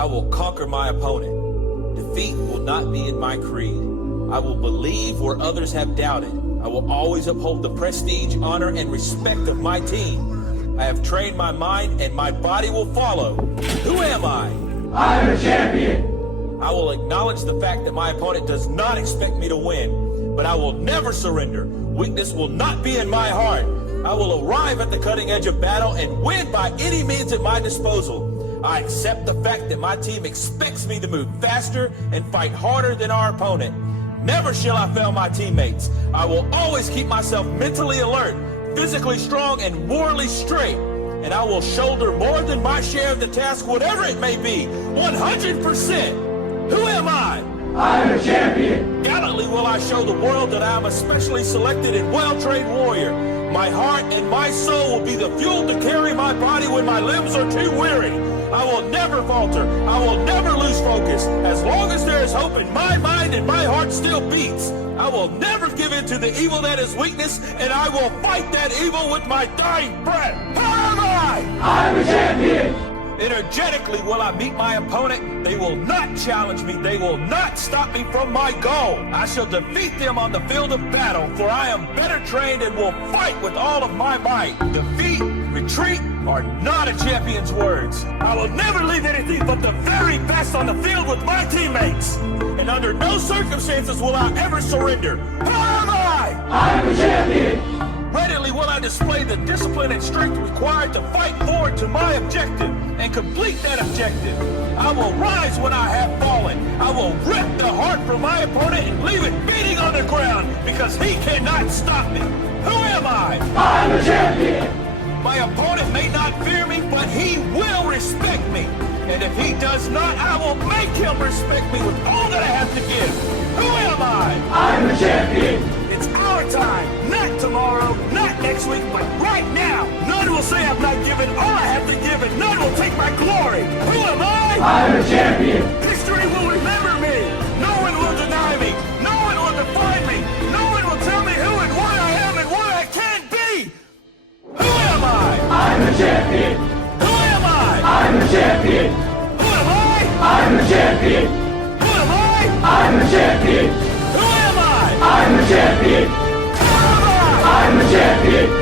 I will conquer my opponent. Defeat will not be in my creed. I will believe where others have doubted. I will always uphold the prestige, honor, and respect of my team. I have trained my mind and my body will follow. Who am I? I'm a champion. I will acknowledge the fact that my opponent does not expect me to win, but I will never surrender. Weakness will not be in my heart. I will arrive at the cutting edge of battle and win by any means at my disposal. I accept the fact that my team expects me to move faster and fight harder than our opponent. Never shall I fail my teammates. I will always keep myself mentally alert, physically strong, and morally straight. And I will shoulder more than my share of the task, whatever it may be, 100%. Who am I? I'm a champion. Gallantly will I show the world that I am a specially selected and well-trained warrior. My heart and my soul will be the fuel to carry my body when my limbs are too weary. I will never falter. I will never lose focus. As long as there is hope in my mind and my heart still beats, I will never give in to the evil that is weakness, and I will fight that evil with my dying breath. Who am I? I'm a champion. Energetically will I meet my opponent. They will not challenge me. They will not stop me from my goal. I shall defeat them on the field of battle, for I am better trained and will fight with all of my might. Defeat, retreat are not a champion's words. I will never leave anything but the very best on the field with my teammates. And under no circumstances will I ever surrender. Who am I? I'm a champion. Readily will I display the discipline and strength required to fight forward to my objective and complete that objective. I will rise when I have fallen. I will rip the heart from my opponent and leave it beating on the ground because he cannot stop me. Who am I? I'm a champion. My opponent may not fear me, but he will respect me. And if he does not, I will make him respect me with all that I have to give. Who am I? I'm a champion. It's our time, not tomorrow, not next week, but right now. None will say I've not given all I have to give, and none will take my glory. Who am I? I'm a champion. History will remember me. No one will deny me. No one will define me. No one will tell me who and what I am and what I can be. Who am I? I'm a champion. Who am I? I'm a champion. Who am I? I'm a champion. Who am I? I'm a champion. Who am I? I'm a champion. Who am I? I'm a champion.